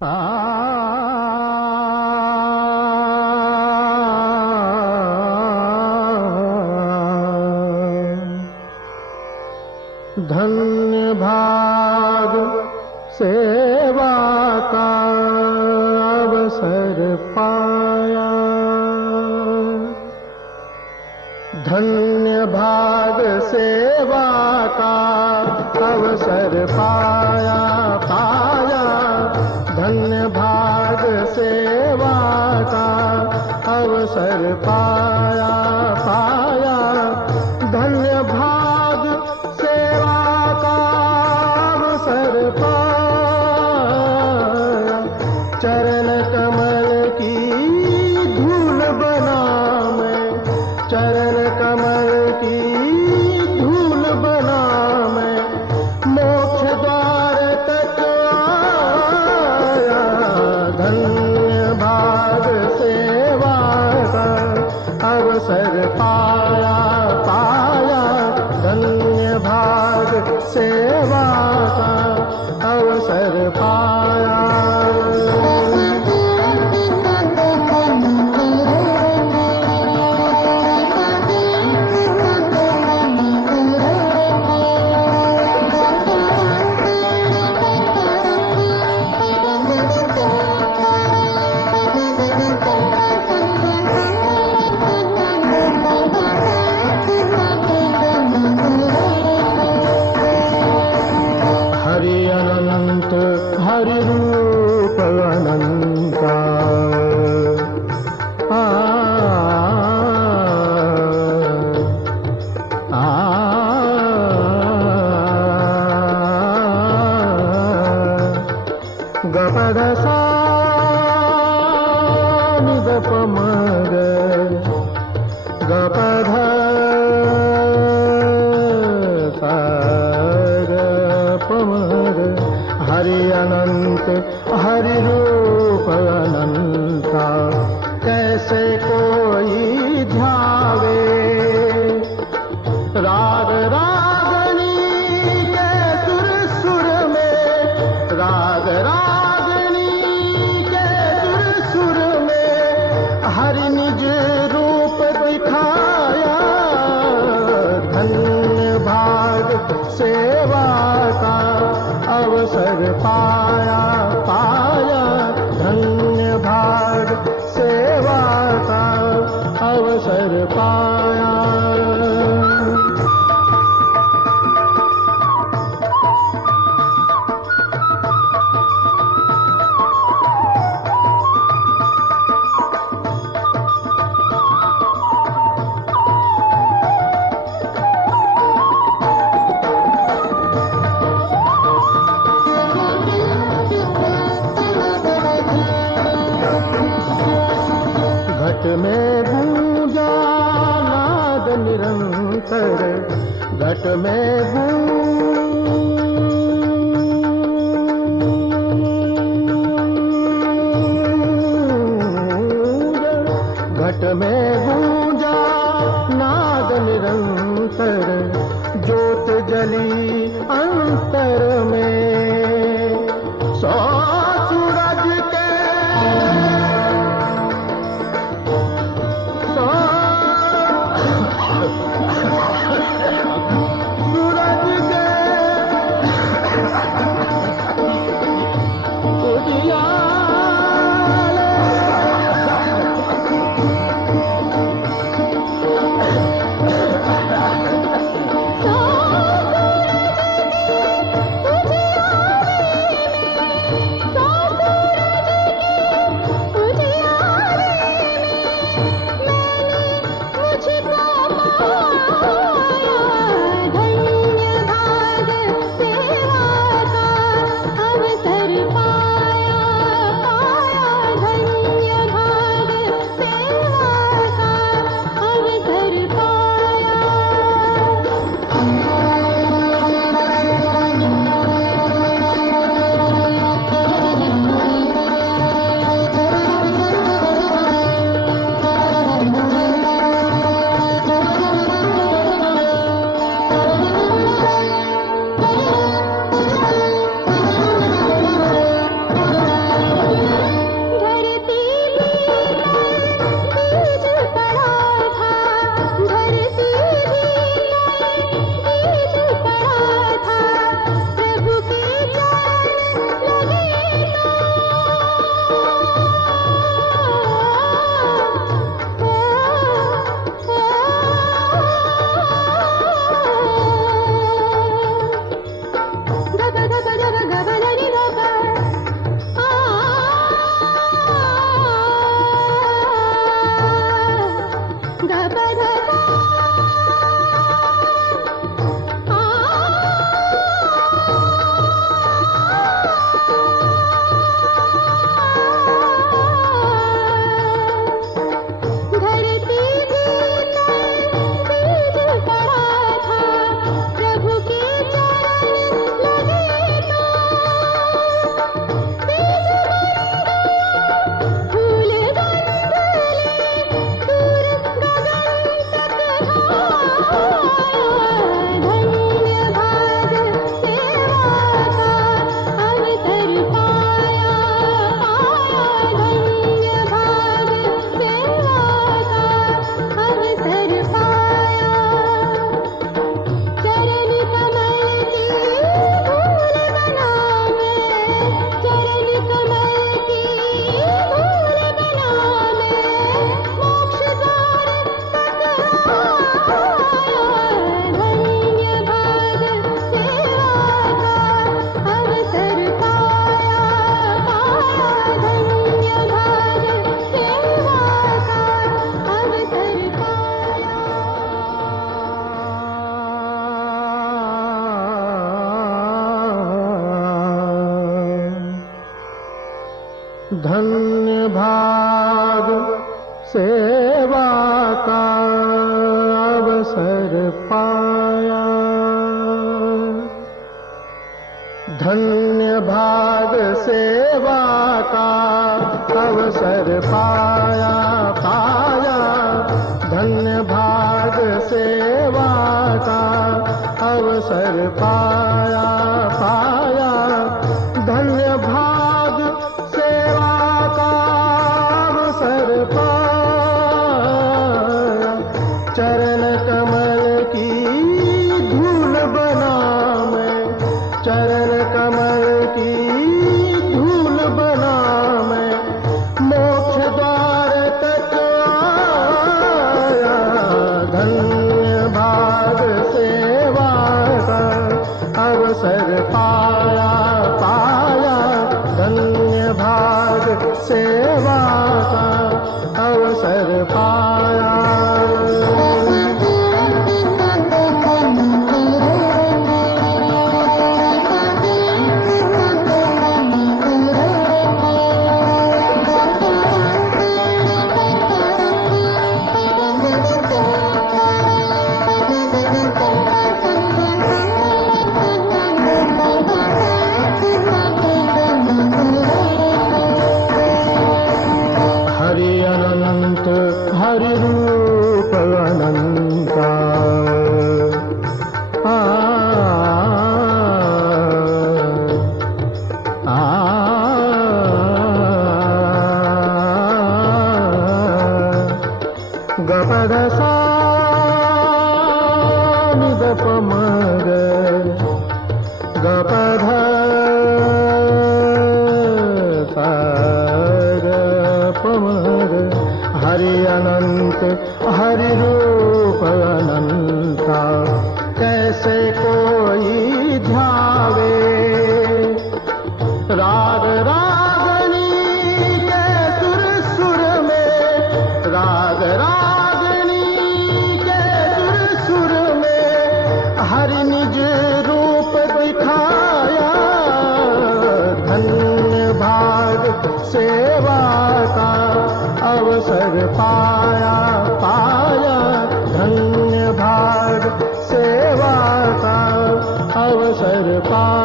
धन्य भाग सेवा का अवसर पाया, धन्य भाग सेवा का अवसर पाया पाया, धन्य भाग सेवा का अवसर पाया पाया, धन्य भाग सेवा का अवसर पाया। चरण कमल की धूल बना मैं, चरण कमल की धूल बना मैं, मोक्ष द्वार तक आया। धन्य भाग सेवा का अवसर पाया पाया, धन्य भाग सेवा का अवसर पाया। हरि रूप अनंता, गपद सा निदप मग, गपध पमग। हरि अनंत हरि रूप अनंता, कैसे कोई ध्यावे। राग रागनी के सुर सुर में, राग रागनी के सुर सुर में, हरि निज रूप दिखाया। धन्य भाग सेवा का अवसर पाया पाया, धन्य भाग सेवा का अवसर पाया। घट में गूंजा नाद निरंतर, घट में गूंजा, घट में गूंजा नाद निरंतर, ज्योत जली अंतर में। सौ सूरज के सूरज के धन्य भाग सेवा का अवसर पाया, धन्य भाग सेवा का अवसर पाया पाया, धन्य भाग सेवा का अवसर पाया पाया, धन्य भाग सेवा का अवसर पाया, चरण कमल की धूल बना मैं, चरण कमल की धूल बना मैं, मोक्ष द्वार तक आया, धन्य भाग सेवा का अवसर पाया पाया, धन्य भाग सेवा का अवसर पाया। हरि रूप अनंता, गपद सा निद पमग, गपध पमग, हरि अनंत हरि रूप अनंता, कैसे कोई ध्यावे राग रागनी के सुर सुर में, राग रागनी के सुर सुर में, हरि निज रूप दिखाया, धन्य भाग सेवा का अवसर पाया पाया, धन्य भाग सेवा का अवसर पाया।